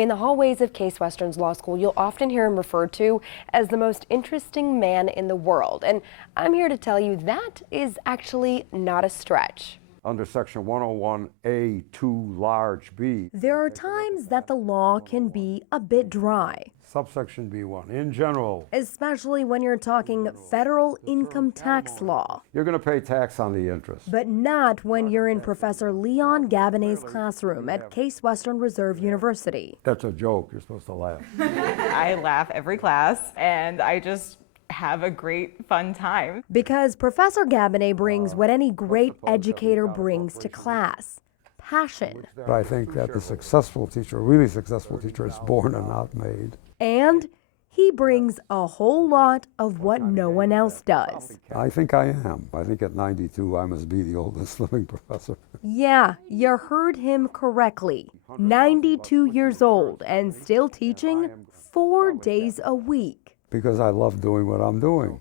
In the hallways of Case Western's law school, you'll often hear him referred to as the most interesting man in the world. And I'm here to tell you that is actually not a stretch. Under Section 101A2 large B, There are times that the law can be a bit dry, subsection B1, in general, especially when you're talking federal income tax law. you're going to pay tax on the interest. But not when you're in Professor Leon Gabinet's classroom at Case Western Reserve University. That's a joke. You're supposed to laugh. I laugh every class, and I just have a great fun time. Because Professor Gabinet brings what any great educator brings to class: passion. But I think that the successful teacher, a really successful teacher, is born and not made. And he brings a whole lot of what no one else does. I think I am. I think at 92 I must be the oldest living professor. Yeah, you heard him correctly. 92 years old and still teaching 4 days a week. Because I love doing what I'm doing.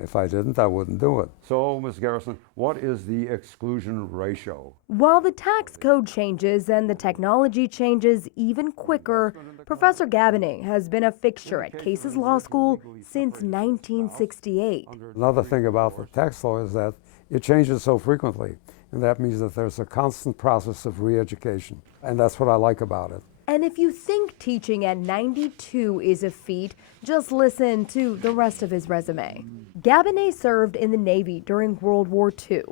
If I didn't, I wouldn't do it. So, Ms. Garrison, what is the exclusion ratio? While the tax code changes and the technology changes even quicker, Professor Gabinet has been a fixture at Case's law school since 1968. Another thing about the tax law is that it changes so frequently, and that means that there's a constant process of re-education, and that's what I like about it. And if you think teaching at 92 is a feat, just listen to the rest of his resume. Gabinet served in the Navy during World War II.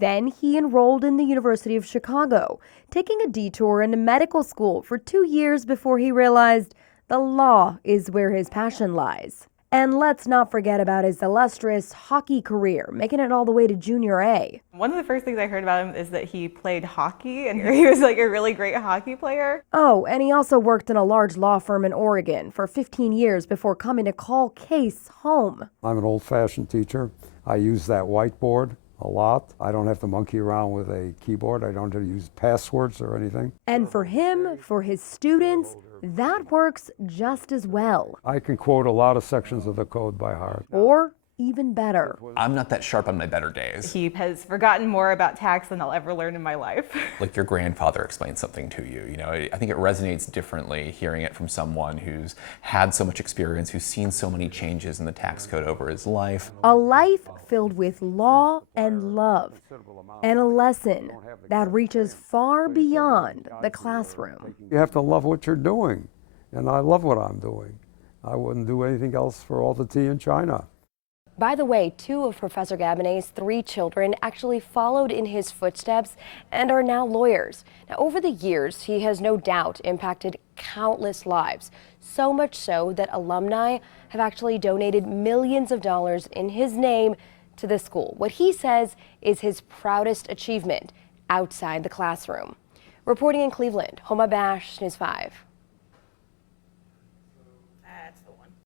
Then he enrolled in the University of Chicago, taking a detour into medical school for 2 years before he realized the law is where his passion lies. And let's not forget about his illustrious hockey career, making it all the way to Junior A. One of the first things I heard about him is that he played hockey, and he was like a really great hockey player. Oh, and he also worked in a large law firm in Oregon for 15 years before coming to call Case home. I'm an old-fashioned teacher. I use that whiteboard a lot. I don't have to monkey around with a keyboard. I don't have to use passwords or anything. And for him, for his students, that works just as well. I can quote a lot of sections of the code by heart. Or even better. I'm not that sharp on my better days. He has forgotten more about tax than I'll ever learn in my life. Like your grandfather explained something to you, I think it resonates differently hearing it from someone who's had so much experience, who's seen so many changes in the tax code over his life. A life filled with law and love, and a lesson that reaches far beyond the classroom. You have to love what you're doing, and I love what I'm doing. I wouldn't do anything else for all the tea in China. By the way, 2 of Professor Gabinet's 3 children actually followed in his footsteps and are now lawyers. Now, over the years, he has no doubt impacted countless lives, so much so that alumni have actually donated millions of dollars in his name to the school, what he says is his proudest achievement outside the classroom. Reporting in Cleveland, Homa Bash, News 5.